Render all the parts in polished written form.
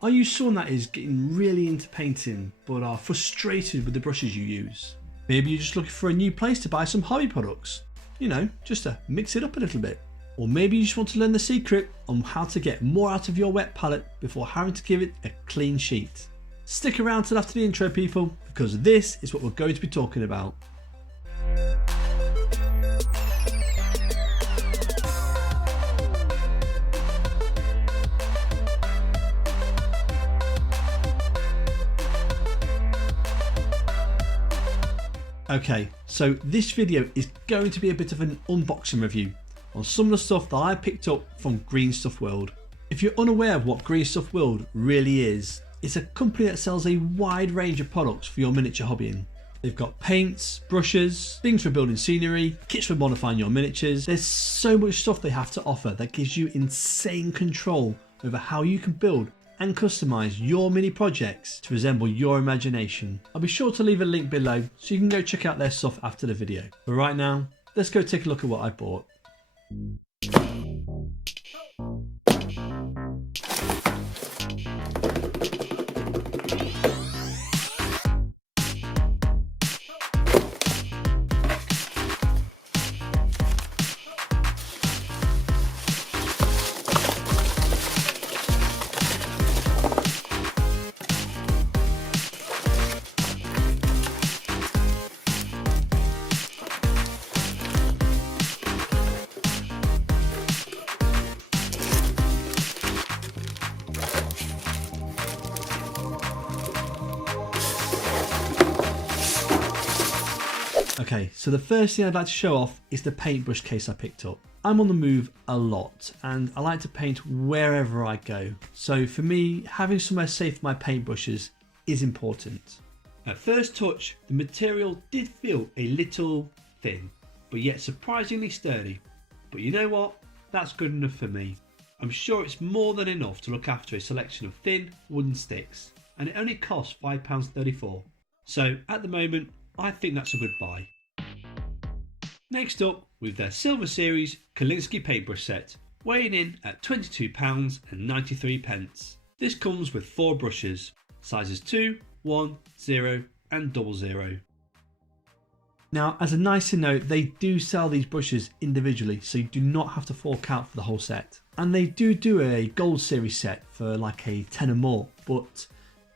Are you someone that is getting really into painting but are frustrated with the brushes you use? Maybe you're just looking for a new place to buy some hobby products, you know, just to mix it up a little bit. Or maybe you just want to learn the secret on how to get more out of your wet palette before having to give it a clean sheet. Stick around till after the intro, people, because this is what we're going to be talking about. Okay, so this video is going to be a bit of an unboxing review on some of the stuff that I picked up from Green Stuff World. If you're unaware of what Green Stuff World really is, it's a company that sells a wide range of products for your miniature hobbying. They've got paints, brushes, things for building scenery, kits for modifying your miniatures. There's so much stuff they have to offer that gives you insane control over how you can build and customize your mini projects to resemble your imagination. I'll be sure to leave a link below so you can go check out their stuff after the video. But right now, let's go take a look at what I bought. Okay, so the first thing I'd like to show off is the paintbrush case I picked up. I'm on the move a lot and I like to paint wherever I go. So for me, having somewhere safe for my paintbrushes is important. At first touch, the material did feel a little thin, but yet surprisingly sturdy. But you know what? That's good enough for me. I'm sure it's more than enough to look after a selection of thin wooden sticks, and it only costs £5.34. So at the moment, I think that's a good buy. Next up, with their Silver Series Kolinsky paintbrush set, weighing in at £22.93. This comes with 4 brushes, sizes 2, 1, 0 and 00. Now, as a nicer note, they do sell these brushes individually, so you do not have to fork out for the whole set. And they do a Gold Series set for like a 10 or more, but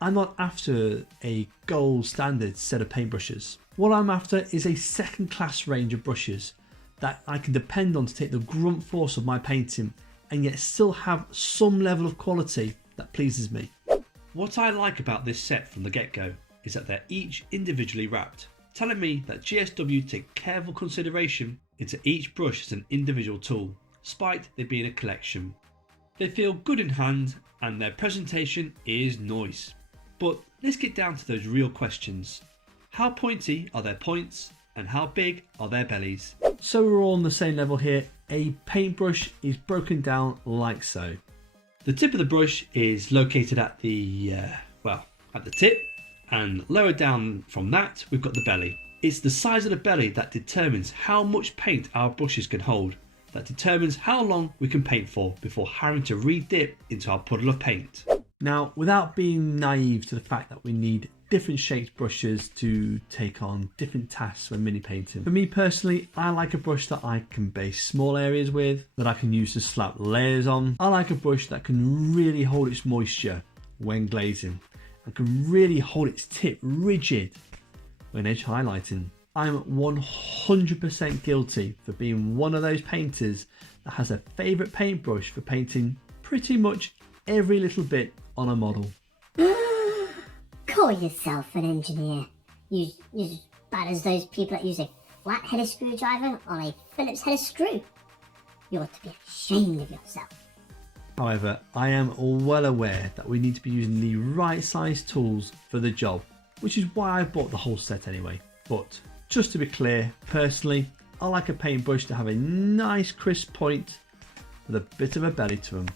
I'm not after a gold standard set of paintbrushes. What I'm after is a second class range of brushes that I can depend on to take the grunt force of my painting and yet still have some level of quality that pleases me. What I like about this set from the get-go is that they're each individually wrapped, telling me that GSW take careful consideration into each brush as an individual tool, despite there being a collection. They feel good in hand and their presentation is nice. But let's get down to those real questions. How pointy are their points and how big are their bellies? So we're all on the same level here. A paintbrush is broken down like so. The tip of the brush is located at the, at the tip, and lower down from that we've got the belly. It's the size of the belly that determines how much paint our brushes can hold. That determines how long we can paint for before having to re-dip into our puddle of paint. Now, without being naive to the fact that we need different shaped brushes to take on different tasks when mini painting. For me personally, I like a brush that I can base small areas with, that I can use to slap layers on. I like a brush that can really hold its moisture when glazing and can really hold its tip rigid when edge highlighting. I'm 100% guilty for being one of those painters that has a favourite paintbrush for painting pretty much every little bit on a model. Call yourself an engineer. You're as bad as those people that use a flat-headed screwdriver on a Phillips-headed screw. You ought to be ashamed of yourself. However, I am well aware that we need to be using the right size tools for the job, which is why I bought the whole set anyway. But just to be clear, personally, I like a paintbrush to have a nice crisp point with a bit of a belly to them.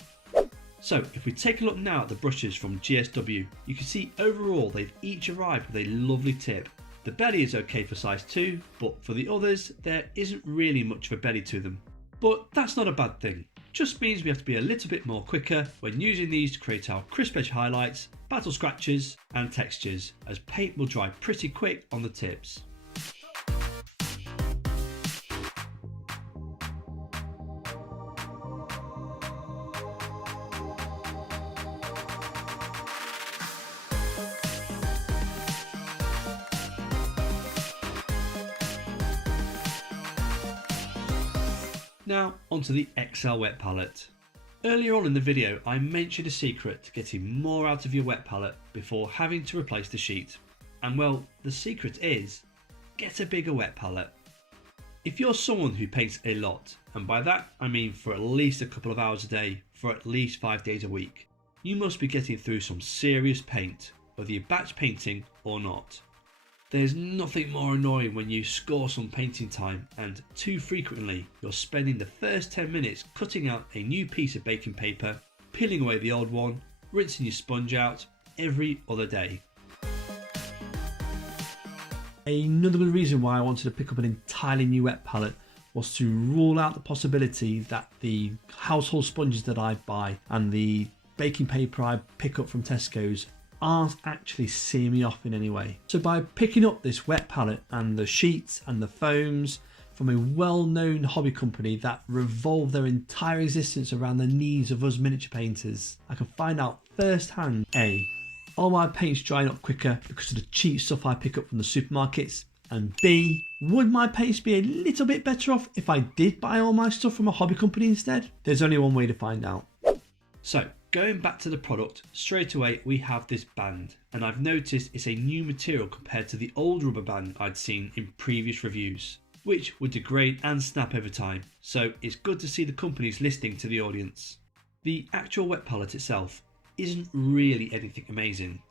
So if we take a look now at the brushes from GSW, you can see overall they've each arrived with a lovely tip. The belly is okay for size 2, but for the others there isn't really much of a belly to them. But that's not a bad thing. just means we have to be a little bit more quicker when using these to create our crisp edge highlights, battle scratches and textures, as paint will dry pretty quick on the tips. Now onto the XL wet palette. Earlier on in the video I mentioned a secret to getting more out of your wet palette before having to replace the sheet. And well, the secret is, get a bigger wet palette. If you're someone who paints a lot, and by that I mean for at least a couple of hours a day for at least 5 days a week, you must be getting through some serious paint, whether you're batch painting or not. There's nothing more annoying when you score some painting time and too frequently you're spending the first 10 minutes cutting out a new piece of baking paper, peeling away the old one, rinsing your sponge out every other day. Another good reason why I wanted to pick up an entirely new wet palette was to rule out the possibility that the household sponges that I buy and the baking paper I pick up from Tesco's aren't actually seeing me off in any way. So by picking up this wet palette and the sheets and the foams from a well-known hobby company that revolve their entire existence around the needs of us miniature painters, I can find out firsthand A, are my paints drying up quicker because of the cheap stuff I pick up from the supermarkets, and B, would my paints be a little bit better off if I did buy all my stuff from a hobby company instead? There's only one way to find out. So going back to the product, straight away we have this band, and I've noticed it's a new material compared to the old rubber band I'd seen in previous reviews, which would degrade and snap over time, so it's good to see the companies listening to the audience. The actual wet palette itself isn't really anything amazing.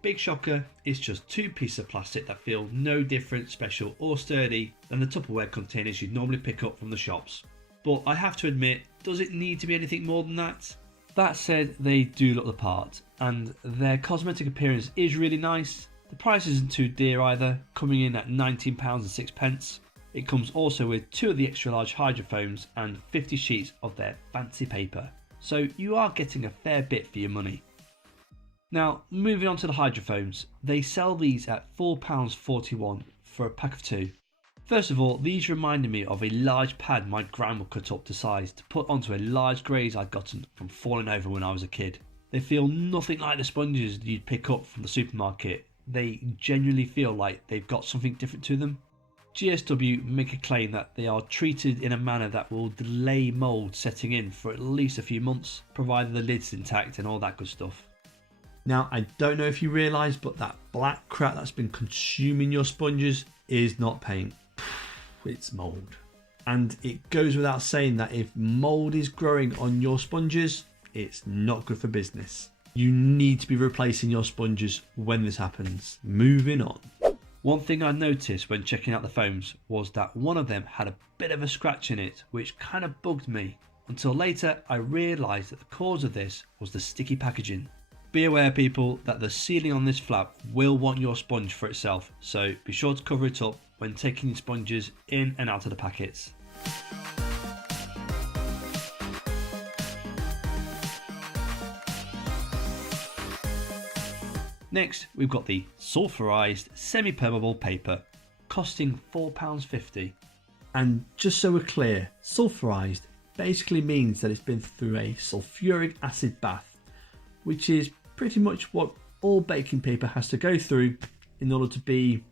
Big shocker, it's just 2 pieces of plastic that feel no different, special or sturdy than the Tupperware containers you'd normally pick up from the shops. But I have to admit, does it need to be anything more than that? That said, they do look the part, and their cosmetic appearance is really nice. The price isn't too dear either, coming in at £19.06. It comes also with 2 of the extra large hydrofoams and 50 sheets of their fancy paper, so you are getting a fair bit for your money. Now moving on to the hydrofoams, they sell these at £4.41 for a pack of 2. First of all, these reminded me of a large pad my grandma cut up to size to put onto a large graze I'd gotten from falling over when I was a kid. They feel nothing like the sponges you'd pick up from the supermarket. They genuinely feel like they've got something different to them. GSW make a claim that they are treated in a manner that will delay mould setting in for at least a few months, provided the lid's intact and all that good stuff. Now I don't know if you realise, but that black crap that's been consuming your sponges is not paint. It's mould. And it goes without saying that if mould is growing on your sponges, it's not good for business. You need to be replacing your sponges when this happens. Moving on. One thing I noticed when checking out the foams was that one of them had a bit of a scratch in it, which kind of bugged me, until later I realised that the cause of this was the sticky packaging. Be aware people that the sealing on this flap will want your sponge for itself, so be sure to cover it up when taking your sponges in and out of the packets. Next we've got the sulphurized semi-permeable paper, costing £4.50. And just so we're clear, sulphurized basically means that it's been through a sulfuric acid bath, which is pretty much what all baking paper has to go through in order to be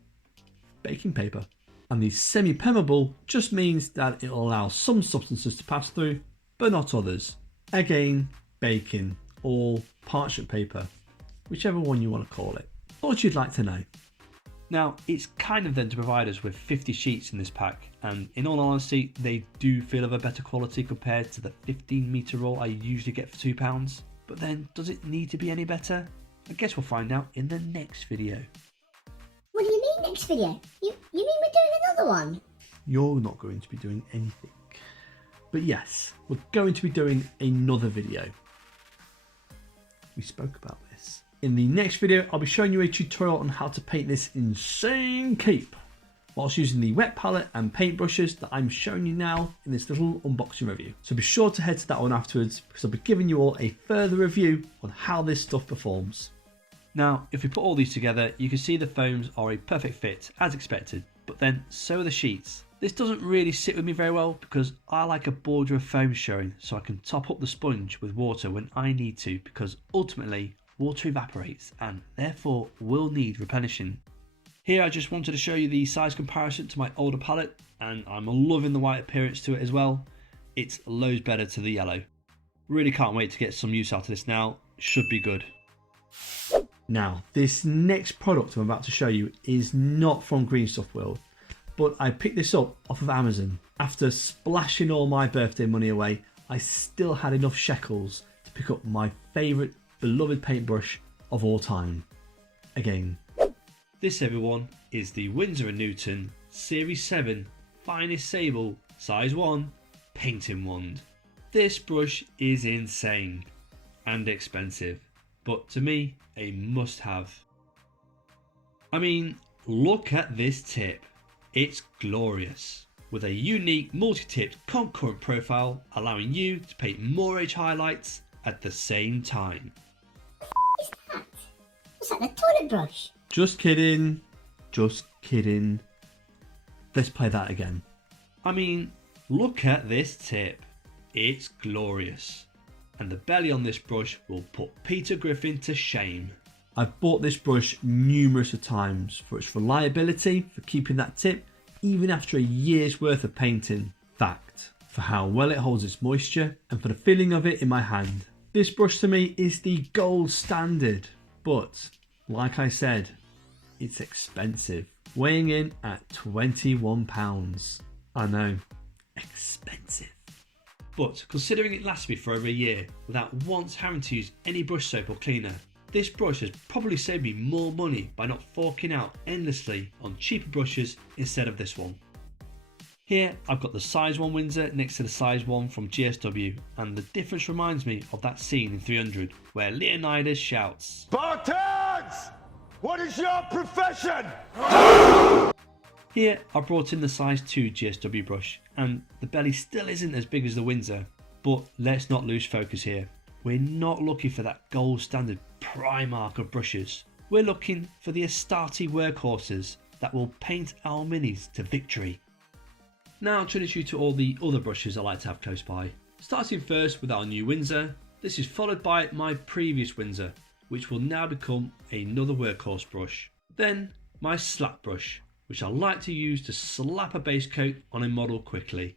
baking paper. And the semi-permeable just means that it will allow some substances to pass through, but not others. Again, baking or parchment paper, whichever one you want to call it. Thought you'd like to know. Now, it's kind of then to provide us with 50 sheets in this pack, and in all honesty, they do feel of a better quality compared to the 15-metre roll I usually get for £2. But then, does it need to be any better? I guess we'll find out in the next video. What do you mean next video? You mean we're doing another one? You're not going to be doing anything. But yes, we're going to be doing another video. We spoke about this. In the next video, I'll be showing you a tutorial on how to paint this insane cape. whilst using the wet palette and paintbrushes that I'm showing you now in this little unboxing review. So be sure to head to that one afterwards, because I'll be giving you all a further review on how this stuff performs. Now, if we put all these together, you can see the foams are a perfect fit as expected, but then so are the sheets. This doesn't really sit with me very well because I like a border of foam showing so I can top up the sponge with water when I need to, because ultimately water evaporates and therefore will need replenishing. Here I just wanted to show you the size comparison to my older palette, and I'm loving the white appearance to it as well. It's loads better to the yellow. Really can't wait to get some use out of this now, should be good. Now, this next product I'm about to show you is not from Green Stuff World, but I picked this up off of Amazon. After splashing all my birthday money away, I still had enough shekels to pick up my favourite beloved paintbrush of all time. Again. This, everyone, is the Winsor & Newton Series 7 Finest Sable Size 1 Painting Wand. This brush is insane and expensive, but to me, a must-have. I mean, look at this tip. It's glorious, with a unique multi-tipped concurrent profile allowing you to paint more edge highlights at the same time. What is that? What's that, the toilet brush? Just kidding, just kidding. Let's play that again. I mean, look at this tip. It's glorious. And the belly on this brush will put Peter Griffin to shame. I've bought this brush numerous of times for its reliability, for keeping that tip, even after a year's worth of painting. Fact, for how well it holds its moisture, and for the feeling of it in my hand. This brush to me is the gold standard, but like I said, it's expensive, weighing in at £21. I know, expensive. But considering it lasts me for over a year without once having to use any brush soap or cleaner, this brush has probably saved me more money by not forking out endlessly on cheaper brushes instead of this one. Here I've got the size 1 Windsor next to the size 1 from GSW, and the difference reminds me of that scene in 300 where Leonidas shouts, "Spartans! What is your profession?" Here I brought in the size 2 GSW brush, and the belly still isn't as big as the Windsor, but let's not lose focus here. We're not looking for that gold standard Primark of brushes. We're looking for the Astarte workhorses that will paint our minis to victory. Now I'll introduce you to all the other brushes I like to have close by. Starting first with our new Windsor. This is followed by my previous Windsor, which will now become another workhorse brush. Then my slap brush, which I like to use to slap a base coat on a model quickly.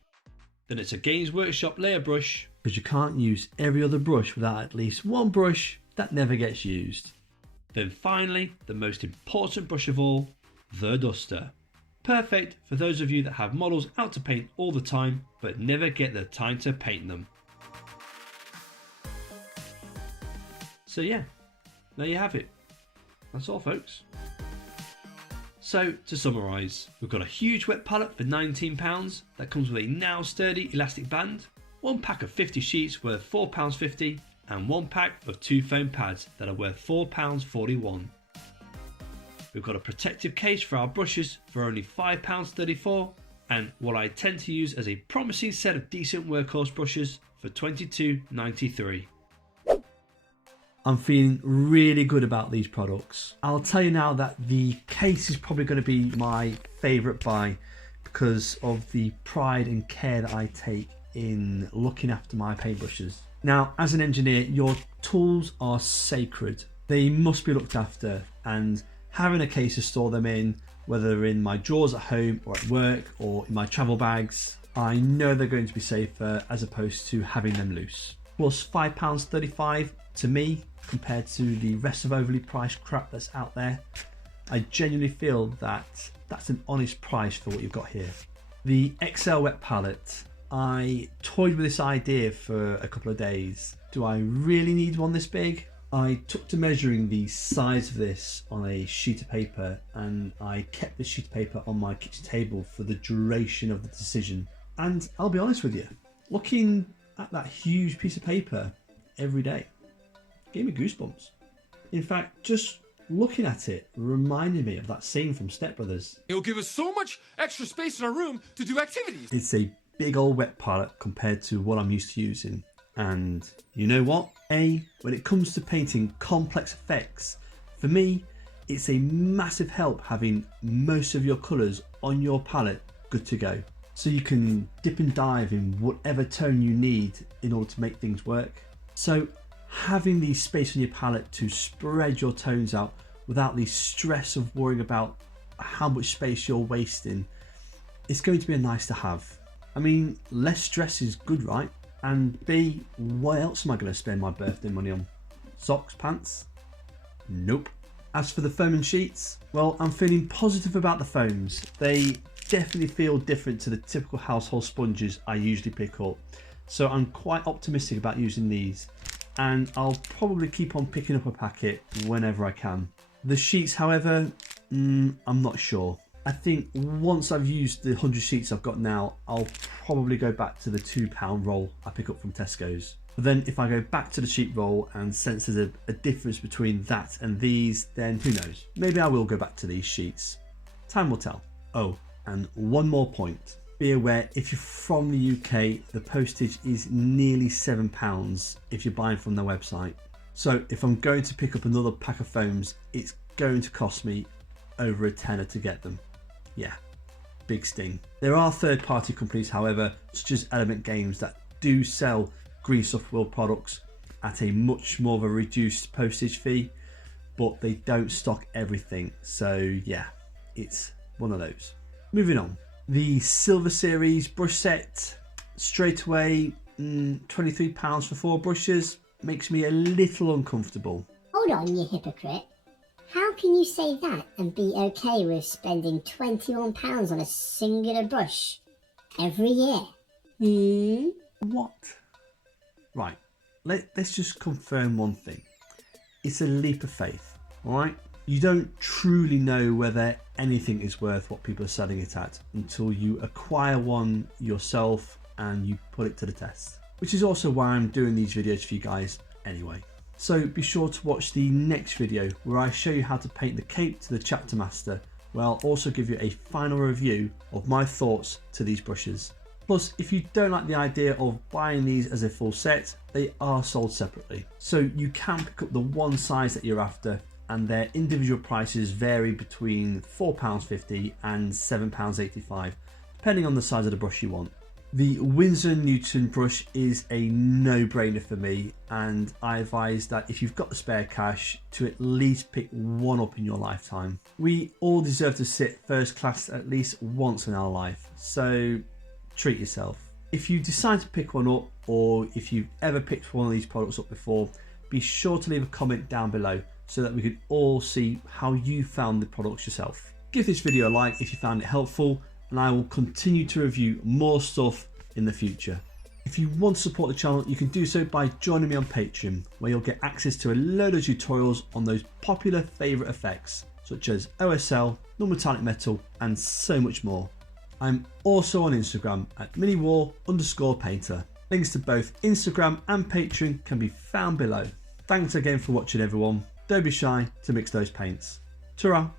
Then it's a Games Workshop layer brush, because you can't use every other brush without at least one brush that never gets used. Then finally, the most important brush of all, the duster. Perfect for those of you that have models out to paint all the time but never get the time to paint them. So yeah, there you have it. That's all, folks. So to summarise, we've got a huge wet palette for £19 that comes with a now sturdy elastic band, one pack of 50 sheets worth £4.50, and one pack of 2 foam pads that are worth £4.41. We've got a protective case for our brushes for only £5.34, and what I tend to use as a promising set of decent workhorse brushes for £22.93. I'm feeling really good about these products. I'll tell you now that the case is probably going to be my favourite buy because of the pride and care that I take in looking after my paintbrushes. Now, as an engineer, your tools are sacred. They must be looked after, and having a case to store them in, whether in my drawers at home or at work or in my travel bags, I know they're going to be safer as opposed to having them loose. Plus £5.35 to me, compared to the rest of overly priced crap that's out there, I genuinely feel that that's an honest price for what you've got here. The XL wet palette, I toyed with this idea for a couple of days. Do I really need one this big? I took to measuring the size of this on a sheet of paper, and I kept this sheet of paper on my kitchen table for the duration of the decision. And I'll be honest with you, looking at that huge piece of paper every day gave me goosebumps. In fact, just looking at it reminded me of that scene from Step Brothers. It'll give us so much extra space in our room to do activities. It's a big old wet palette compared to what I'm used to using. And you know what? When it comes to painting complex effects, for me, it's a massive help having most of your colours on your palette good to go. So you can dip and dive in whatever tone you need in order to make things work. So having the space on your palette to spread your tones out without the stress of worrying about how much space you're wasting, it's going to be a nice to have. I mean, less stress is good, right? And B, what else am I going to spend my birthday money on? Socks, pants? Nope. As for the foam and sheets, well, I'm feeling positive about the foams. They definitely feel different to the typical household sponges I usually pick up. So I'm quite optimistic about using these, and I'll probably keep on picking up a packet whenever I can. The sheets, however, I'm not sure. I think once I've used the 100 sheets I've got now, I'll probably go back to the £2 roll I pick up from Tesco's. But then if I go back to the cheap roll and sense there's a difference between that and these, then who knows? Maybe I will go back to these sheets. Time will tell. Oh, and one more point. Be aware, if you're from the UK, the postage is nearly £7 if you're buying from their website. So if I'm going to pick up another pack of foams, it's going to cost me over £10 to get them. Yeah, big sting. There are third-party companies, however, such as Element Games, that do sell Green Soft World products at a much more of a reduced postage fee, but they don't stock everything. So yeah, it's one of those. Moving on. The Silver Series brush set, straight away, £23 for 4 brushes, makes me a little uncomfortable. Hold on, you hypocrite. How can you say that and be okay with spending £21 on a singular brush every year? What? Right, let's just confirm one thing. It's a leap of faith, alright? You don't truly know whether anything is worth what people are selling it at until you acquire one yourself and you put it to the test. Which is also why I'm doing these videos for you guys anyway. So be sure to watch the next video where I show you how to paint the cape to the Chapter Master, where I'll also give you a final review of my thoughts to these brushes. Plus, if you don't like the idea of buying these as a full set, they are sold separately. So you can pick up the one size that you're after, and their individual prices vary between £4.50 and £7.85, depending on the size of the brush you want. The Winsor Newton brush is a no-brainer for me, and I advise that if you've got the spare cash, to at least pick one up in your lifetime. We all deserve to sit first class at least once in our life, so treat yourself. If you decide to pick one up, or if you've ever picked one of these products up before, be sure to leave a comment down below so that we can all see how you found the products yourself. Give this video a like if you found it helpful, and I will continue to review more stuff in the future. If you want to support the channel, you can do so by joining me on Patreon, where you'll get access to a load of tutorials on those popular favourite effects, such as OSL, non-metallic metal, and so much more. I'm also on Instagram at miniwar_painter. Links to both Instagram and Patreon can be found below. Thanks again for watching, everyone. Don't be shy to mix those paints. Ta-ra!